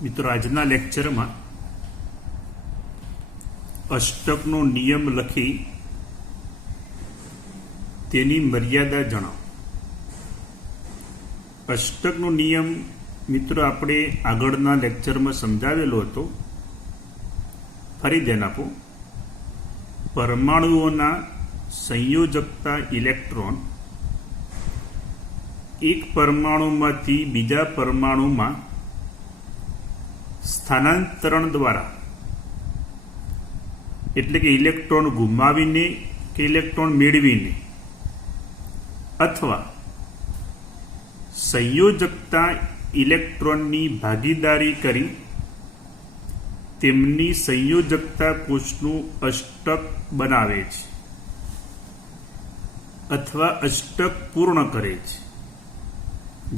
મિત્રો, આજના લેક્ચરમાં અષ્ટકનો નિયમ લખી તેની મર્યાદા જણાવો. અષ્ટકનો નિયમ મિત્રો આપણે આગળના લેક્ચરમાં સમજાવેલો હતો. ફરી ધ્યાન આપો. પરમાણુઓના સંયોજકતા ઇલેક્ટ્રોન એક પરમાણુમાંથી બીજા પરમાણુમાં સ્થાનાંતરણ દ્વારા, એટલે કે ઇલેક્ટ્રોન ગુમાવીને કે ઇલેક્ટ્રોન મેળવીને, અથવા સંયોજકતા ઇલેક્ટ્રોનની ભાગીદારી કરી તેમની સંયોજકતા કોષનું અષ્ટક બનાવે છે અથવા અષ્ટક પૂર્ણ કરે છે.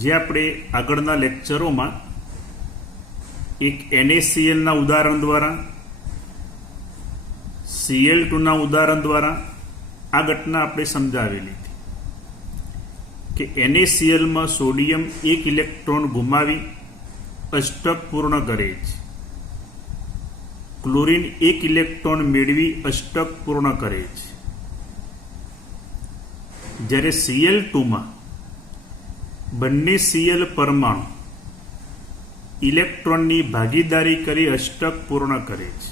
જે આપણે આગળના લેક્ચરોમાં એક NaClના ઉદાહરણ દ્વારા, Cl2ના ઉદાહરણ દ્વારા આ ઘટના આપણે સમજાવેલી હતી કે NaClમાં સોડિયમ એક ઇલેક્ટ્રોન ગુમાવી અષ્ટક પૂર્ણ કરે છે. ક્લોરીન એક ઇલેક્ટ્રોન મેળવી અષ્ટક પૂર્ણ કરે છે. જ્યારે Cl2માં બંને Cl પરમાણુ ઇલેક્ટ્રોનની ભાગીદારી કરી અષ્ટક પૂર્ણ કરે છે.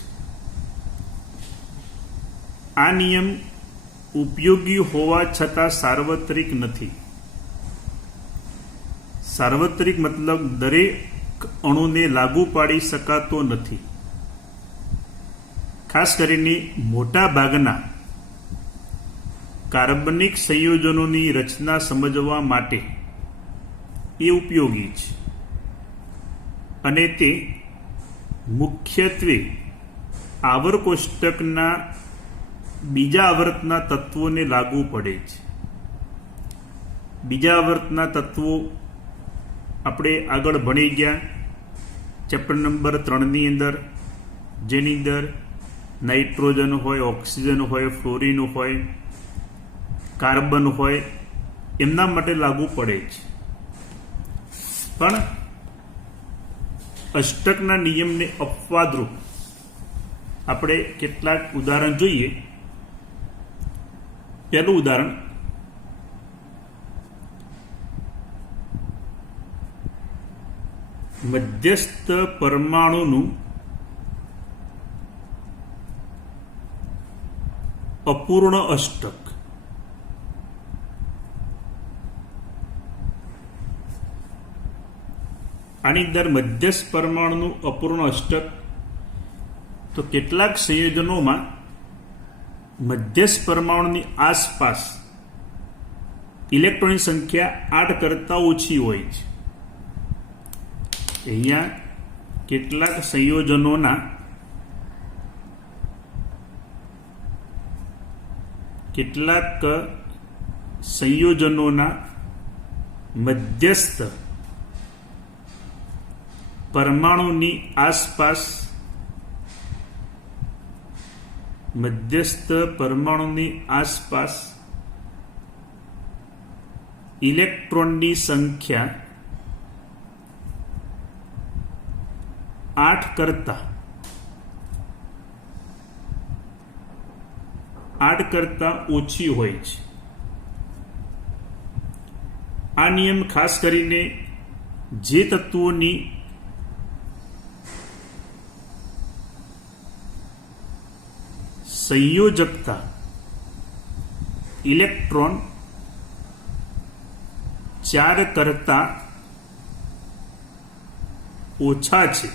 આ નિયમ ઉપયોગી હોવા છતાં સાર્વત્રિક નથી. સાર્વત્રિક મતલબ દરેક અણુને લાગુ પાડી શકાતો નથી. ખાસ કરીને મોટા ભાગના કાર્બનિક સંયોજનોની રચના સમજવા માટે એ ઉપયોગી છે અને તે મુખ્યત્વે આવર્ત કોષ્ટકના બીજા આવર્તના તત્વોને લાગુ પડે છે. બીજા આવર્તના તત્વો આપણે આગળ ભણી ગયા ચેપ્ટર નંબર 3ની અંદર, જેની અંદર નાઇટ્રોજન હોય, ઓક્સિજન હોય, ફ્લોરિન હોય, કાર્બન હોય, એમના માટે લાગુ પડે છે. પણ અષ્ટકના નિયમને અપવાદરૂપ આપણે કેટલાક ઉદાહરણ જોઈએ. પહેલું ઉદાહરણ, મધ્યસ્થ પરમાણુનું અપૂર્ણ અષ્ટક. આની અંદર મધ્યસ્થ પરમાણુનું અપૂર્ણ અષ્ટક, તો કેટલાક સંયોજનોમાં મધ્યસ્થ પરમાણુની આસપાસ ઇલેક્ટ્રોનની સંખ્યા 8 કરતાં ઓછી હોય છે. અહીંયા કેટલાક સંયોજનોના મધ્યસ્થ પરમાણુની આસપાસ ઇલેક્ટ્રોનની સંખ્યા 8 કરતાં ઓછી હોય છે. આ નિયમ ખાસ કરીને જે તત્વોની સંયોજકતા ઇલેક્ટ્રોન 4 કરતાં ઓછા છે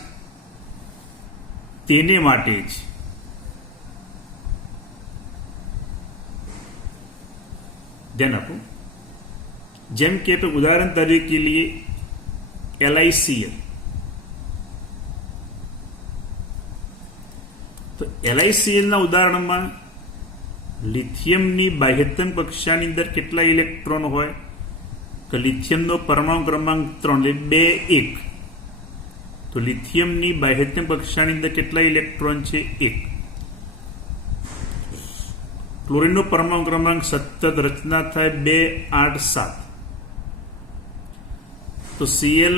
તેને માટે છે. ધ્યાન આપો. જેમ કે ઉદાહરણ તરીકે લીએ LiCl. તો LiClના ઉદાહરણમાં લિથિયમની બાહ્યતમ કક્ષાની અંદર કેટલા ઇલેક્ટ્રોન હોય? તો લિથિયમનો પરમાણુ ક્રમાંક 3 એટલે 2 1. તો લિથિયમની બાહ્યતમ કક્ષાની અંદર કેટલા ઇલેક્ટ્રોન છે? 1. ક્લોરીનનો પરમાણુ ક્રમાંક સતત રચના થાય 2 8 7. તો Cl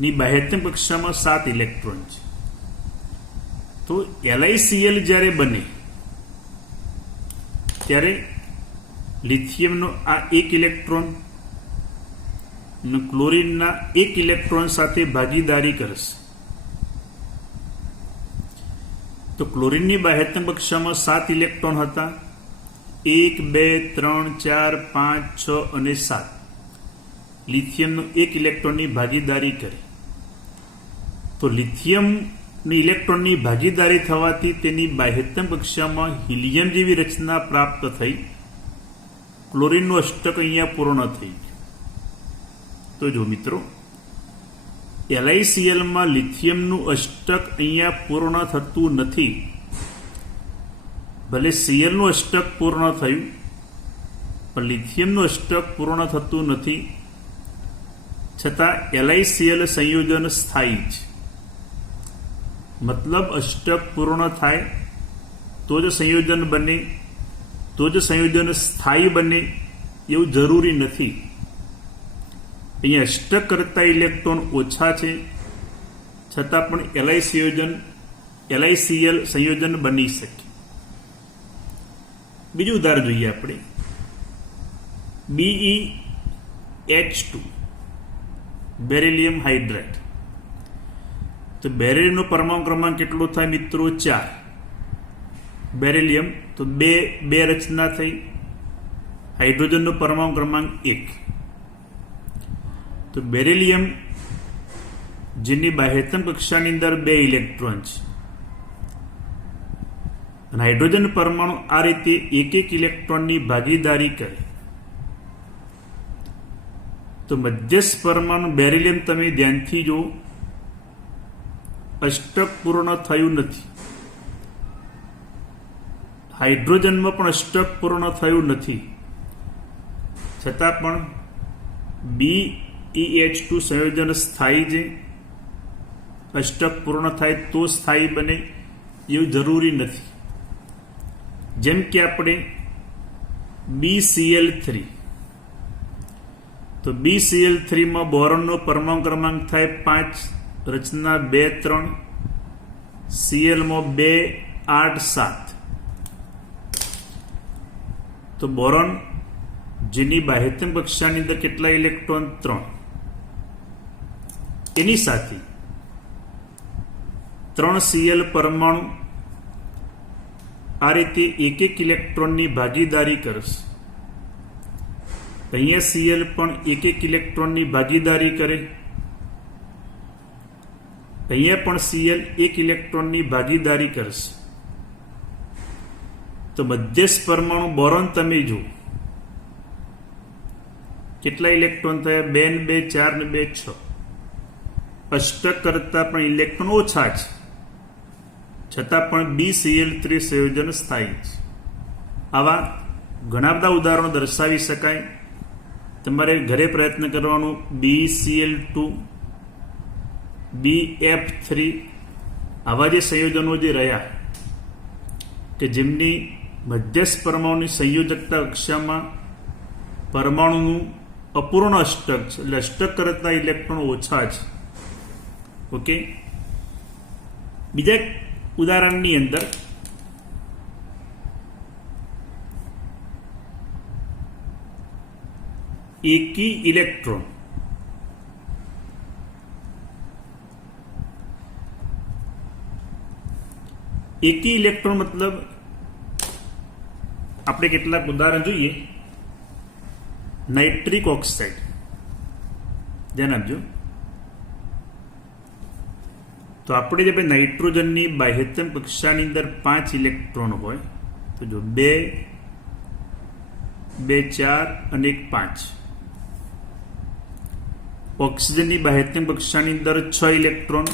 ની બાહ્યતમ કક્ષામાં 7 ઇલેક્ટ્રોન છે. તો LiCl જ્યારે બને ત્યારે લિથિયમનો આ 1 ઇલેક્ટ્રોન ક્લોરીનના 1 ઇલેક્ટ્રોન સાથે ભાગીદારી કરશે. તો ક્લોરીનની બાહ્યતમ કક્ષામાં 7 ઇલેક્ટ્રોન હતા. 1 2 3 4 5 6 અને 7. લિથિયમનો 1 ઇલેક્ટ્રોનની ભાગીદારી કરે. તો લિથિયમની ઇલેક્ટ્રોનની ભાગીદારી થવાથી તેની બાહ્યતમ કક્ષામાં હિલિયમ જેવી રચના પ્રાપ્ત થઈ. ક્લોરીનનું અષ્ટક અહીંયા પૂર્ણ થઈ ગયું. તો જો મિત્રો, LiClમાં લિથિયમનું અષ્ટક અહીંયા પૂર્ણ થતું નથી. ભલે Clનું અષ્ટક પૂર્ણ થયું, પણ લિથિયમનું અષ્ટક પૂર્ણ થતું નથી. છતાં LiCl સંયોજન સ્થાયી છે. મતલબ અષ્ટક પૂર્ણ થાય તો જ સંયોજન બને, તો જ સંયોજન સ્થાયી બને એવું જરૂરી નથી. અહીંયા અષ્ટક કરતા ઇલેક્ટ્રોન ઓછા છે, છતાં પણ LiCl સંયોજન બની શકે. બીજું ઉદાહરણ જોઈએ આપણે. BeH2 beryllium hydride. તો બેરિલિયમનો પરમાણુ ક્રમાંક કેટલો થાય મિત્રો? 4. બેરિલિયમ તો બે રચના થઈ. હાઇડ્રોજનનો પરમાણુ ક્રમાંક 1. તો બેરિલિયમ જેની બાહ્યતમ કક્ષાની અંદર 2 ઇલેક્ટ્રોન છે, અને હાઇડ્રોજન પરમાણુ આ રીતે 1 ઇલેક્ટ્રોનની ભાગીદારી કરે. તો મધ્યસ્થ પરમાણુ બેરિલિયમ તમે ધ્યાનથી જુઓ, અષ્ટક પૂર્ણ થયું નથી. હાઇડ્રોજનમાં પણ અષ્ટક પૂર્ણ થયું નથી. છતાં પણ BeH2 સંયોજન સ્થાયી છે. અષ્ટક પૂર્ણ થાય તો સ્થાયી બને એવું જરૂરી નથી. જેમ કે આપણે BCl3. તો BCl3માં બોરોનનો પરમાણુ ક્રમાંક થાય 5, રચના 2 3. Clમાં 2 8 7. તો બોરોન જેની બાહ્યતમ કક્ષાની અંદર કેટલા ઇલેક્ટ્રોન? 3. એની સાથે 3 Cl પરમાણુ આ રીતે 1 ઇલેક્ટ્રોનની ભાગીદારી કરશે. અહીંયા Cl પણ 1 ઇલેક્ટ્રોનની ભાગીદારી કરે. અહીંયા પણ Cl 1 ઇલેક્ટ્રોનની ભાગીદારી કરશે. તો મધ્યસ્થ પરમાણુ બોરોન તમે જુઓ, કેટલા ઇલેક્ટ્રોન થયા? 2 ને 2 4 ને 2 6. અષ્ટક કરતા પણ ઇલેક્ટ્રોન ઓછા છે, છતાં પણ BCl3 સંયોજન સ્થાયી છે. આવા ઘણા બધા ઉદાહરણો દર્શાવી શકાય. તમારે ઘરે પ્રયત્ન કરવાનો. BCl2, BF3 આવા જે સંયોજનો જે રહ્યા કે જેમની મધ્યસ્થ પરમાણુની સંયોજકતા કક્ષામાં પરમાણુનું અપૂર્ણ અષ્ટક છે, એટલે અષ્ટક કરતા ઇલેક્ટ્રોન ઓછા છે. ઓકે. બીજા ઉદાહરણની અંદર એકી ઇલેક્ટ્રોન મતલબ આપણે કેટલાક ઉદાહરણ જોઈએ. નાઇટ્રિક ઓક્સાઇડ, ધ્યાન આપજો. તો આપણે જે નાઇટ્રોજનની બાહ્યતમ કક્ષાની અંદર 5 ઇલેક્ટ્રોન હોય, તો જો 2 2 4 અને 1 5. ઓક્સિજનની બાહ્યતમ કક્ષાની અંદર 6 ઇલેક્ટ્રોન,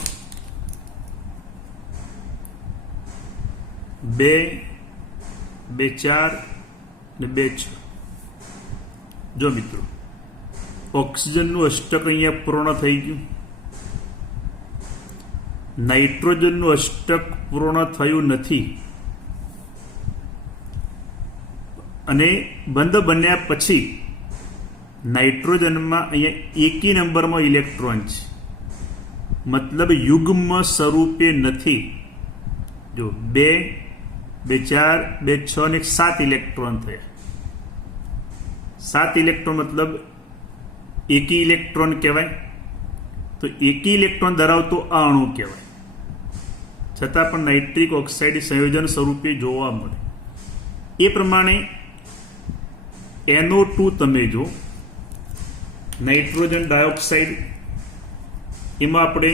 2 2 4 અને 2 6. જો મિત્રો, ઓક્સિજનનું અષ્ટક અહીંયા પૂર્ણ થઈ ગયું. નાઇટ્રોજનનું અષ્ટક પૂર્ણ થયું નથી, અને બંધ બન્યા પછી નાઇટ્રોજનમાં અહીંયા એકી નંબરમાં ઇલેક્ટ્રોન છે, મતલબ યુગ્મ સ્વરૂપે નથી. જો 2, 2 4, 2 6 ને 7 ઇલેક્ટ્રોન થયા. 7 ઇલેક્ટ્રોન મતલબ એકી ઇલેક્ટ્રોન કહેવાય. તો એકી ઇલેક્ટ્રોન ધરાવતો આ અણુ કહેવાય. છતાં પણ નાઇટ્રિક ઓક્સાઇડ સંયોજન સ્વરૂપે જોવા મળે. એ પ્રમાણે NO2 તમે જો નાઇટ્રોજન ડાયોક્સાઇડ, એમાં આપણે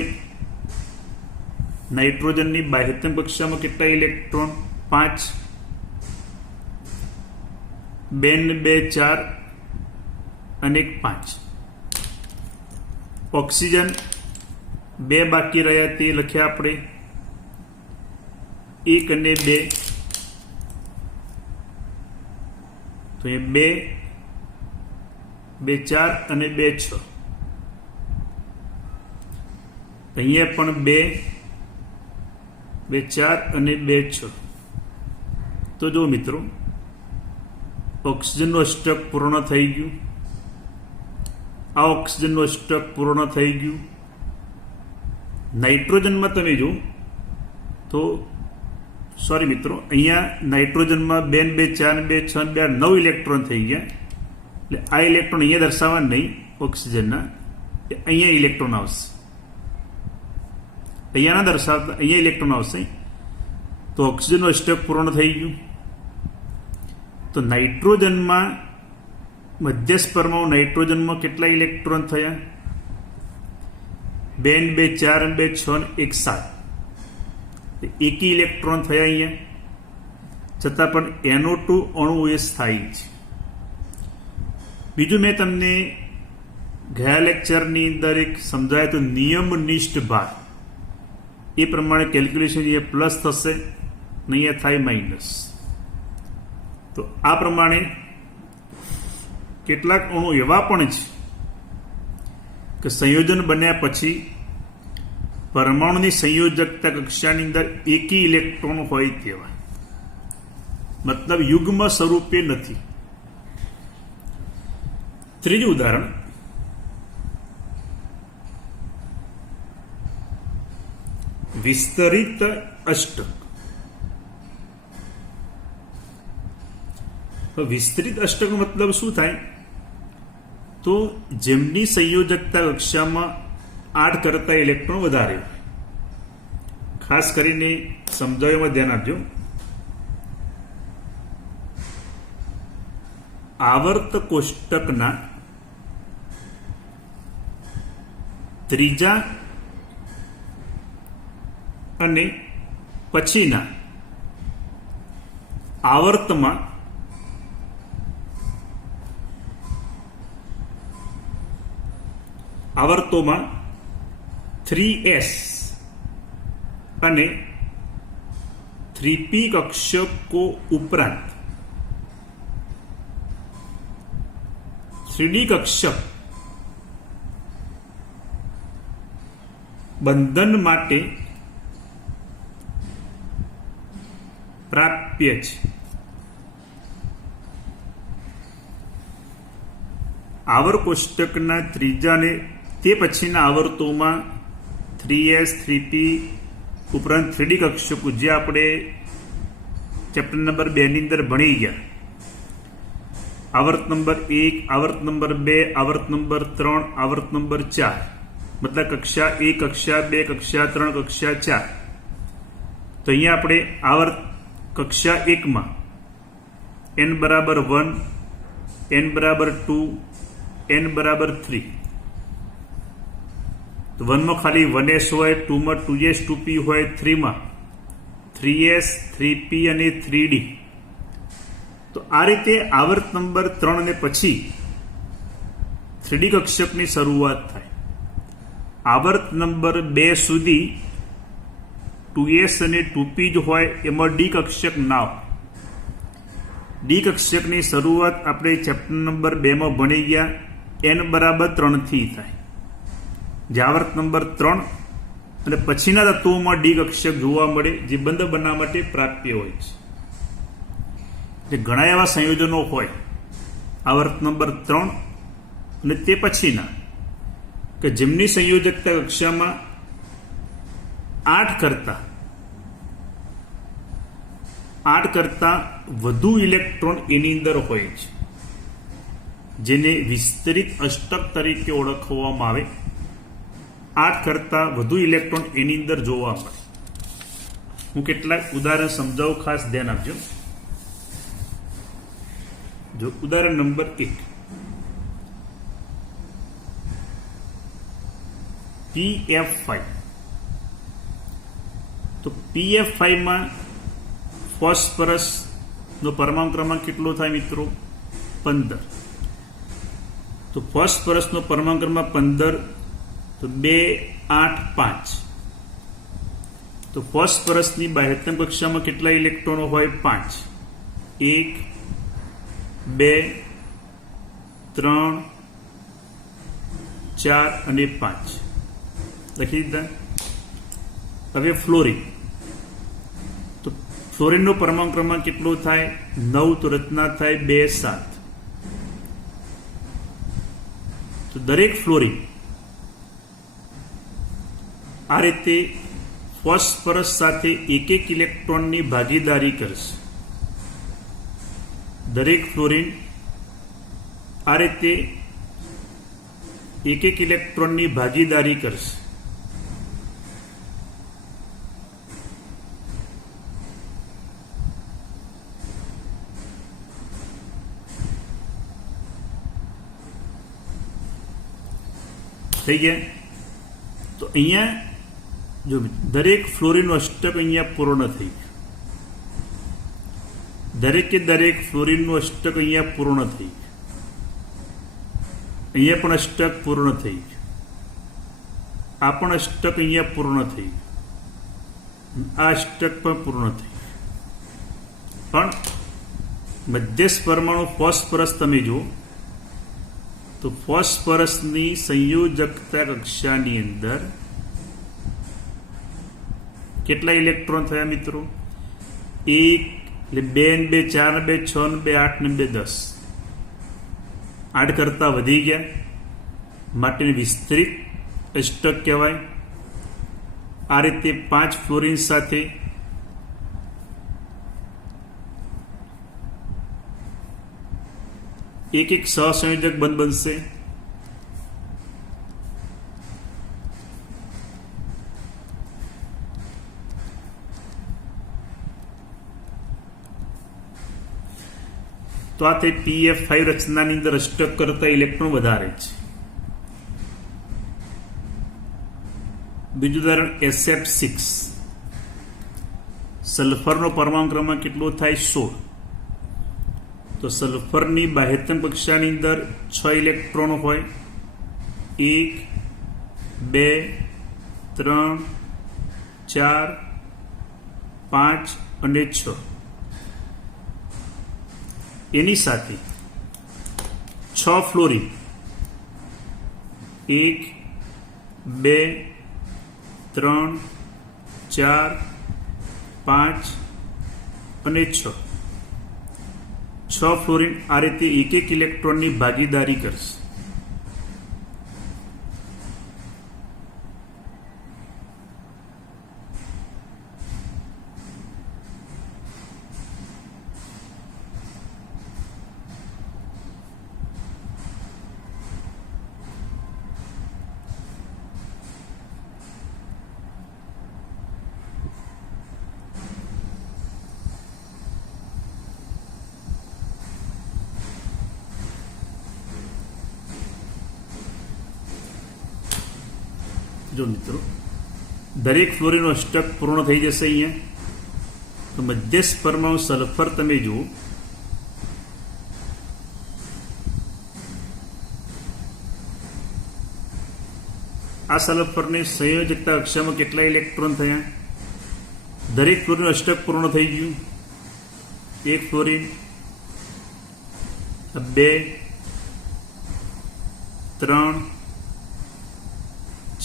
નાઇટ્રોજનની બાહ્યતમ કક્ષામાં કેટલા ઇલેક્ટ્રોન? 5. 2 ને 2 4 અને 5. ઓક્સિજન 2 બાકી રહ્યા તે લખ્યા આપણે 1 અને 2. તો એ 2, 2 4 અને 2 6. અહીંયા પણ 2, 2 4 અને 2 6. તો જો મિત્રો, ઓક્સિજનનું અષ્ટક પૂર્ણ થઈ ગયું. આ ઓક્સિજનનું અષ્ટક પૂર્ણ થઈ ગયું. નાઇટ્રોજનમાં તમે જો તો સોરી મિત્રો, અહીંયા નાઇટ્રોજનમાં 2 2 4 2 6 2 9 ઇલેક્ટ્રોન થઈ ગયા. એટલે આ ઇલેક્ટ્રોન અહીંયા દર્શાવવા નહીં ઓક્સિજનના, અહીંયા ઇલેક્ટ્રોન આવશે. અહીંયા ના દર્શાવતા, અહીંયા ઇલેક્ટ્રોન આવશે. તો ઓક્સિજનનું અષ્ટક પૂર્ણ થઈ ગયું. તો નાઇટ્રોજનમાં મધ્યસ્થ પરમાણુ નાઇટ્રોજનમાં કેટલા ઇલેક્ટ્રોન થયા? 2 2 4 2 6 ને 1 7. એકી ઇલેક્ટ્રોન થયા અહીંયા. છતાં પણ NO2 અણુ એ સ્થાયી છે. બીજું મેં તમને ગયા લેક્ચરની અંદર એક સમજાય તો નિયમનિષ્ઠ ભાર, એ પ્રમાણે કેલ્ક્યુલેશન અહીંયા પ્લસ થશે ને અહીંયા થાય માઇનસ. તો આ પ્રમાણે કેટલાક અણુ એવા પણ છે કે સંયોજન બન્યા પછી પરમાણુની સંયોજકતા કક્ષાની અંદર એકી ઇલેક્ટ્રોન હોય તેવા, મતલબ યુગ્મ સ્વરૂપે નથી. ત્રીજું ઉદાહરણ, વિસ્તરિત અષ્ટક. વિસ્તરિત અષ્ટકનો મતલબ શું થાય? તો જેમની સંયોજકતા કક્ષામાં 8 કરતા ઇલેક્ટ્રોન વધારે. ખાસ કરીને સમજાવવામાં ધ્યાન આપજો. આવર્ત કોષ્ટકના ત્રીજા અને પછીના આવર્તમાં આવર્તોમાં 3s અને 3p કક્ષકો ઉપરાંત 3d કક્ષક બંધન માટે પ્રાપ્ય છે. આવર્ત કોષ્ટકના ત્રીજા ને તે પછીના આવર્તોમાં 3s 3p ઉપરાંત 3d કક્ષકો, જે આપણે ચેપ્ટર નંબર 2 ની અંદર ભણી ગયા. આવર્ત નંબર 1, આવર્ત નંબર 2, આવર્ત નંબર 3, આવર્ત નંબર 4, મતલબ કક્ષા 1, કક્ષા 2, કક્ષા 3, કક્ષા 4. તો અહીંયા આપણે આવર્ત કક્ષા 1 માં n બરાબર 1, n બરાબર 2, n બરાબર 3. તો 1 માં ખાલી 1s હોય, 2 માં 2s 2p હોય, 3 માં 3s 3p અને 3d. તો આ રીતે આવર્ત નંબર 3 અને પછી 3d કક્ષકની શરૂઆત થાય. આવર્ત નંબર 2 સુધી 2s અને 2p જ હોય, એમાં d કક્ષક ના હોય. d કક્ષકની શરૂઆત આપણે ચેપ્ટર નંબર 2 માં ભણી ગયા. n બરાબર 3 થી થાય. જે આવર્ત નંબર 3 અને પછીના તત્વોમાં ડી કક્ષક જોવા મળે, જે બંધ બનાવવા માટે પ્રાપ્ય હોય છે. જે ઘણા એવા સંયોજનો હોય આવર્ત નંબર 3 અને તે પછીના કે જેમની સંયોજકતા કક્ષામાં 8 કરતા વધુ ઇલેક્ટ્રોન એની અંદર હોય છે, જેને વિસ્તરિત અષ્ટક તરીકે ઓળખવામાં આવે. 8 કરતા વધુ ઇલેક્ટ્રોન એની અંદર જોવા મળે. હું કેટલાક ઉદાહરણ સમજાવું, ખાસ ધ્યાન આપજો. જો ઉદાહરણ નંબર 1, PF5. તો PF5 માં ફોસ્ફરસ નો પરમાણુ ક્રમાંક કેટલો થાય મિત્રો? 15. તો ફોસ્ફરસ નો પરમાણુ ક્રમાંક 15, તો 2, 8, 5. તો ફોસ્ફરસની બાહ્યતમ કક્ષામાં કેટલા ઇલેક્ટ્રોનો હોય? 5. 1, 2, 3, 4 અને 5 લખી દીધા. હવે ફ્લોરિન. તો ફ્લોરિનનો પરમાણુ ક્રમાંક કેટલો થાય? 9. તો રચના થાય 2, 7. તો દરેક ફ્લોરિન આ રીતે ફોસ્ફરસ સાથે એક ઇલેક્ટ્રોનની ભાગીદારી કરશે. દરેક ફ્લોરિન આ રીતે એક ઇલેક્ટ્રોનની ભાગીદારી કરશે. થઈ ગયા. તો અહીંયા જો દરેક ફ્લોરિનનું અષ્ટક અહીંયા પૂર્ણ થઈ ગયું. દરેક ફ્લોરિનનું અષ્ટક અહીંયા પૂર્ણ થઈ ગયું. અહીંયા પણ અષ્ટક પૂર્ણ થઈ ગયું. આ પણ અષ્ટક અહીંયા પૂર્ણ થઈ ગયું. આ અષ્ટક પણ પૂર્ણ થઈ ગયું. પણ મધ્યસ્થ પરમાણુ ફોસ્ફરસ તમે જુઓ તો ફોસ્ફરસની સંયોજકતા કક્ષાની અંદર કેટલા ઇલેક્ટ્રોન થયા મિત્રો? 1, એટલે 2 ને 2 4 ને 2 6 ને 2 8 ને 2 10. 8 કરતા વધી ગયા, માટે વિસ્તરિત અષ્ટક કહેવાય. આ રીતે 5 ફ્લોરિન સાથે એક સહસંયોજક બંધ બનશે. તો આ તે PF5 રચનાની અંદર અષ્ટક કરતા ઇલેક્ટ્રોન વધારે છે. બીજું ઉદાહરણ SF6. સલ્ફરનો પરમાણુ ક્રમાંક કેટલો થાય? 16. તો સલ્ફરની બાહ્યતમ કક્ષાની અંદર 6 ઇલેક્ટ્રોનો હોય. 1, 2, 3, 4, 5 અને 6. એની સાથે 6 ફ્લોરિન. 1, 2, 3, 4, 5 અને 6. 6 ફ્લોરિન આ રીતે એક ઇલેક્ટ્રોનની ભાગીદારી કરશે. જો મિત્રો દરેક ફ્લોરિનનો અષ્ટક પૂર્ણ થઈ જશે. અહીંયા તો મધ્યસ્થ પરમાણુ સલ્ફર તમે જુઓ, આ સલ્ફરની સંયોજકતા કક્ષામાં કેટલા ઇલેક્ટ્રોન થયા? દરેક ફ્લોરિનનું અષ્ટક પૂર્ણ થઈ ગયું. 1 ફ્લોરિન, 2, 3,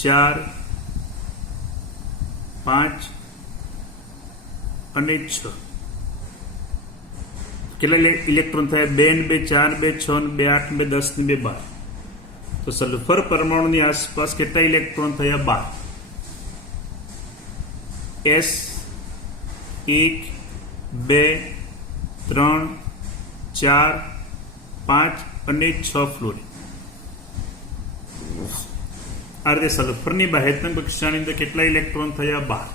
4, 5 અને 6. કેટલા ઇલેક્ટ્રોન થયા? 2 ને 2 4 ને 2 6 ને 2 8 ને 2 10 ને 2 12. તો સલ્ફર પરમાણુની આસપાસ કેટલા ઇલેક્ટ્રોન થયા? 12. S 1 2 3 4 5 અને 6 ફ્લોરિન. આ રીતે સલ્ફરની બાહ્યતમ કક્ષાની અંદર કેટલા ઇલેક્ટ્રોન થયા? 12.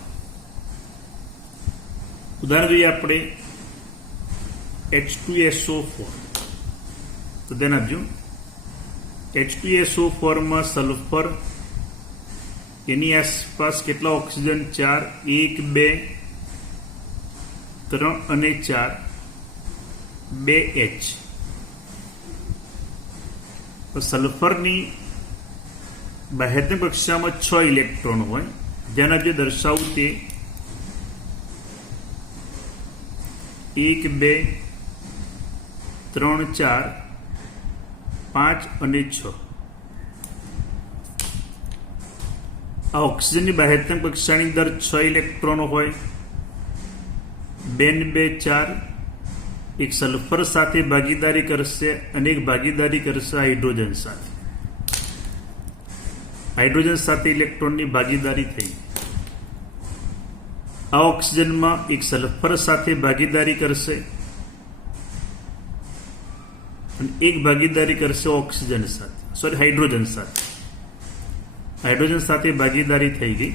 ઉદાહરણ જોઈએ આપણે H2SO4. તો ધ્યાન આપજો, H2SO4 માં સલ્ફર, એની આસપાસ કેટલા ઓક્સિજન? 4. 1 2 3 અને 4 2 H. તો સલ્ફરની બાહ્યતમ કક્ષામાં 6 ઇલેક્ટ્રોન હોય, જેના જે દર્શાવું તે 1 2 3 4 5 અને 6. આ ઓક્સિજનની બાહ્યતમ કક્ષાની અંદર 6 ઇલેક્ટ્રોનો હોય. 2 2 4 એક સલ્ફર સાથે ભાગીદારી કરશે અને એક ભાગીદારી કરશે હાઇડ્રોજન સાથે. હાઇડ્રોજન સાથે ઇલેક્ટ્રોનની ભાગીદારી થઈ. આ ઓક્સિજનમાં એક સલ્ફર સાથે ભાગીદારી કરશે અને એક ભાગીદારી કરશે ઓક્સિજન સાથે, હાઇડ્રોજન સાથે. હાઇડ્રોજન સાથે ભાગીદારી થઈ ગઈ.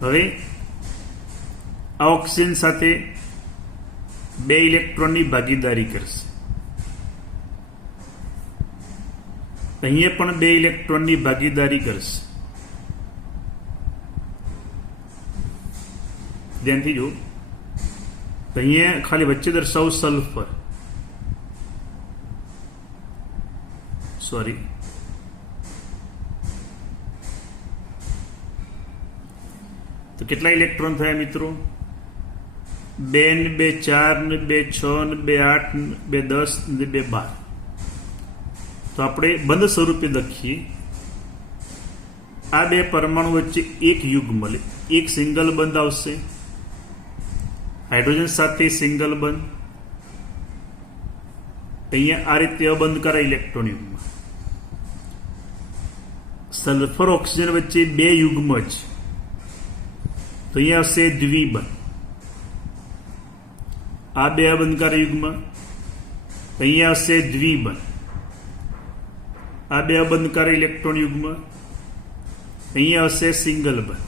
હવે આ ઓક્સિજન સાથે 2 ઇલેક્ટ્રોનની ભાગીદારી કરશે. અહીંયા પણ 2 ઇલેક્ટ્રોનની ભાગીદારી કરશે. ધ્યાનથી જો, અહીંયા ખાલી વચ્ચે દર્શાવું સલ્ફર, સોરી, તો કેટલા ઇલેક્ટ્રોન થયા મિત્રો? 2 ને 2 4 ને 2 6 ને 2 8 ને 2 10 ને 2 12. તો આપણે બંધ સ્વરૂપે લખીએ. આ 2 પરમાણુ વચ્ચે એક યુગ્મ, એક સિંગલ બંધ આવશે, હાઇડ્રોજન સાથે સિંગલ બંધ. અહીંયા આ રીતે અબંધ કરાય ઇલેક્ટ્રોન યુગ્મ. સલ્ફર ઓક્સિજન વચ્ચે 2 યુગ્મ છે, તો અહીંયા આવશે દ્વિબંધ. આ 2 અબંધકાર યુગ્મ, અહીંયા આવશે દ્વિબંધ. આ 2 અબંધકાર ઇલેક્ટ્રોન યુગ્મ, અહીંયા આવશે સિંગલ બંધ.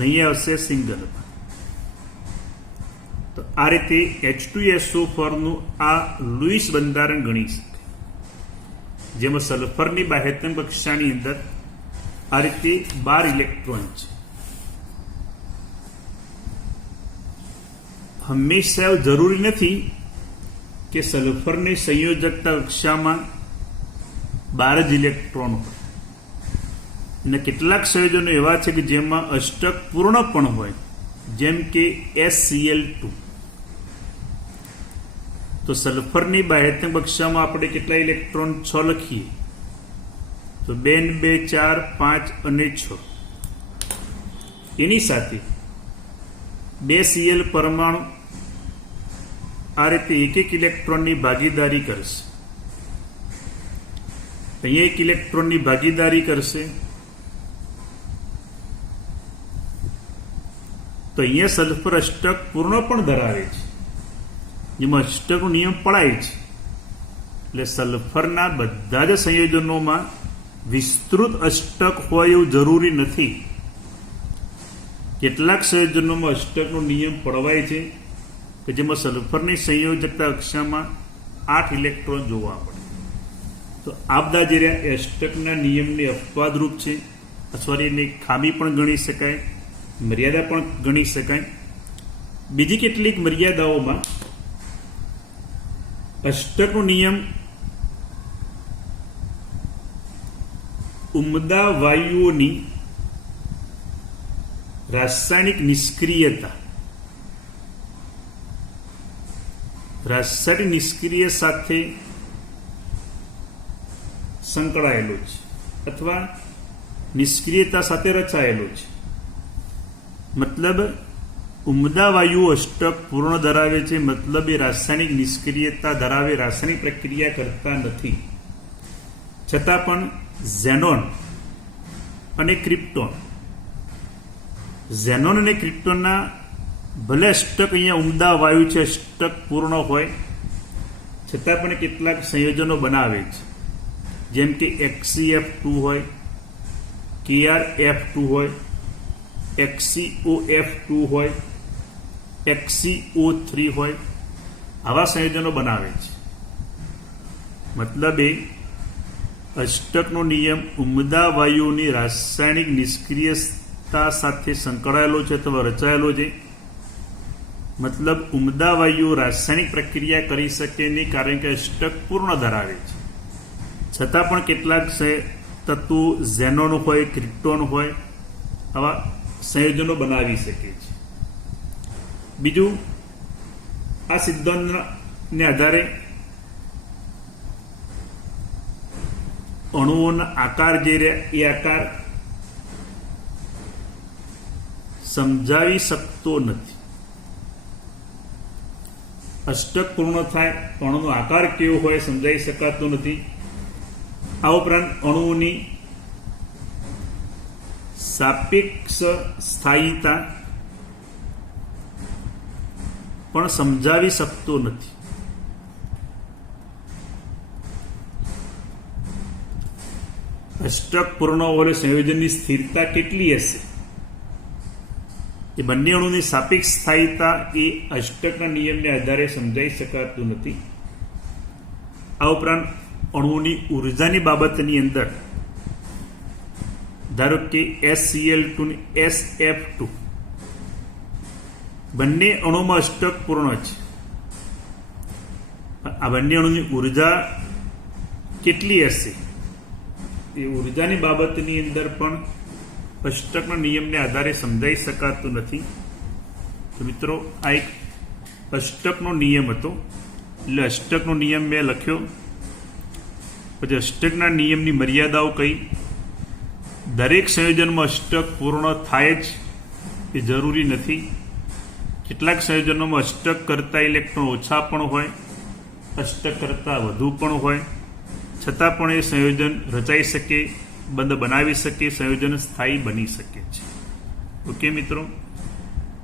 અહીંયા આવશે સિંગલ બંધ. તો આ રીતે H2SO4 નું આ લુઈસ બંધારણ ગણી શકાય, જેમાં સલ્ફરની બાહ્યતમ કક્ષાની અંદર આ રીતે 12 ઇલેક્ટ્રોન છે. હંમેશા જરૂરી નથી કે સલ્ફરની સંયોજકતા કક્ષામાં 12 જ ઇલેક્ટ્રોન હોય, અને કેટલાક સંયોજનો એવા છે કે જેમાં અષ્ટક પૂર્ણ પણ હોય, જેમ કે SCl2. તો સલ્ફરની બાહ્યતમ કક્ષામાં આપણે કેટલા ઇલેક્ટ્રોન? 6 લખીએ, તો 2 2 4 5 અને 6. એની સાથે 2 Cl પરમાણુ આ રીતે એક ઇલેક્ટ્રોનની ભાગીદારી કરશે. અહીંયા 1 ઇલેક્ટ્રોનની ભાગીદારી કરશે, તો અહીંયા સલ્ફર અષ્ટક પૂર્ણ પણ ધરાવે છે, જેમાં અષ્ટકનો નિયમ પડાય છે. એટલે સલ્ફરના બધા જ સંયોજનોમાં વિસ્તૃત અષ્ટક હોય એવું જરૂરી નથી. કેટલાક સંયોજનોમાં અષ્ટકનો નિયમ પળવાય છે કે જેમાં સલ્ફરની સંયોજકતા કક્ષામાં 8 ઇલેક્ટ્રોન જોવા મળે. તો આ બધા જે રહ્યા એ અષ્ટકના નિયમની અપવાદરૂપ છે, અથવા એની ખામી પણ ગણી શકાય, મર્યાદા પણ ગણી શકાય. બીજી કેટલીક મર્યાદાઓમાં અષ્ટકનો નિયમ ઉમદા વાયુઓની રાસાયણિક નિષ્ક્રિયતા, રાસાયણિક નિષ્ક્રિય સાથે સંકળાયેલો છે અથવા નિષ્ક્રિયતા સાથે રચાયેલો છે. મતલબ ઉમદા વાયુઓ અષ્ટક પૂર્ણ ધરાવે છે, મતલબ એ રાસાયણિક નિષ્ક્રિયતા ધરાવે, રાસાયણિક પ્રક્રિયા કરતા નથી, છતાં પણ ઝેનોન અને ક્રિપ્ટોન, ઝેનોન અને ક્રિપ્ટોનના ભલે અષ્ટક અહીંયા ઉમદા વાયુ છે, અષ્ટક પૂર્ણ હોય, છતાં પણ કેટલાક સંયોજનો બનાવે છે, જેમ કે XCF2 હોય, KrF2 હોય, XCOF2 હોય, XCO3 હોય, આવા સંયોજનો બનાવે છે. મતલબ એ અષ્ટકનો નિયમ ઉમદા વાયુઓની રાસાયણિક નિષ્ક્રિયતા સાથે સંકળાયેલો છે અથવા રચાયેલો છે. મતલબ ઉમદા વાયુઓ રાસાયણિક પ્રક્રિયા કરી શકે નહીં, કારણ કે અષ્ટક પૂર્ણ ધરાવે છે, છતાં પણ કેટલાક તત્વો ઝેનોન હોય, ક્રિપ્ટોન હોય, આવા સંયોજનો બનાવી શકે છે. બીજું, આ સિદ્ધાંતને આધારે અણુઓના આકાર જે રહ્યા એ આકાર સમજાવી શકતો નથી. અષ્ટક પૂર્ણ થાય, અણુનો આકાર કેવો હોય સમજાવી શકાતો નથી. આ ઉપરાંત અણુઓની સાપેક્ષ સ્થાયીતા પણ સમજાવી શકતો નથી. અષ્ટક પૂર્ણ હોવાને સંયોજનની સ્થિરતા કેટલી હશે? એ બંને અણુની સાપેક્ષ સ્થાયીતા એ અષ્ટકના નિયમને આધારે સમજાવી શકાતું નથી. આ ઉપરાંત અણુઓની ઉર્જાની બાબતની અંદર ધારો કે SCl2 ને SF2 બંને અણુમાં અષ્ટક પૂર્ણ છે. આ બંને અણુની ઉર્જા કેટલી હશે એ ઉર્જાની બાબતની અંદર પણ અષ્ટકના નિયમને આધારે સમજાવી શકાતું નથી. તો મિત્રો, આ એક અષ્ટકનો નિયમ હતો. એટલે અષ્ટકનો નિયમ મેં લખ્યો. પછી અષ્ટકના નિયમની મર્યાદાઓ કઈ? દરેક સંયોજનમાં અષ્ટક પૂર્ણ થાય જ એ જરૂરી નથી. કેટલાક સંયોજનોમાં અષ્ટક કરતાં ઇલેક્ટ્રોન ઓછા પણ હોય, અષ્ટક કરતાં વધુ પણ હોય, છતાં પણ એ સંયોજન રચાઈ શકે, બંધ બનાવી શકે, સંયોજન સ્થાયી બની શકે છે. ઓકે મિત્રો,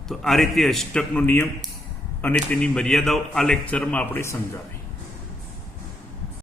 તો આ રીતે અષ્ટકનો નિયમ અને તેની મર્યાદાઓ આ લેક્ચરમાં આપણે સમજાવ્યા.